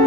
น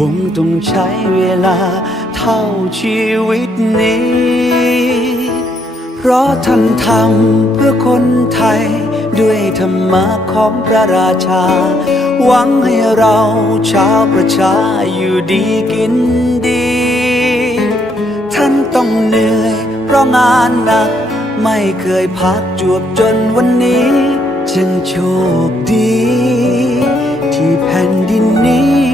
คงต้องใช้เวลาเท่าชีวิตนี้ เพราะท่านทำเพื่อคนไทยด้วยธรรมะของพระราชา หวังให้เราชาวประชาอยู่ดีกินดี ท่านต้องเหนื่อยเพราะงานหนัก ไม่เคยพักจวบจนวันนี้ฉันโชคดี ที่แผ่นดินนี้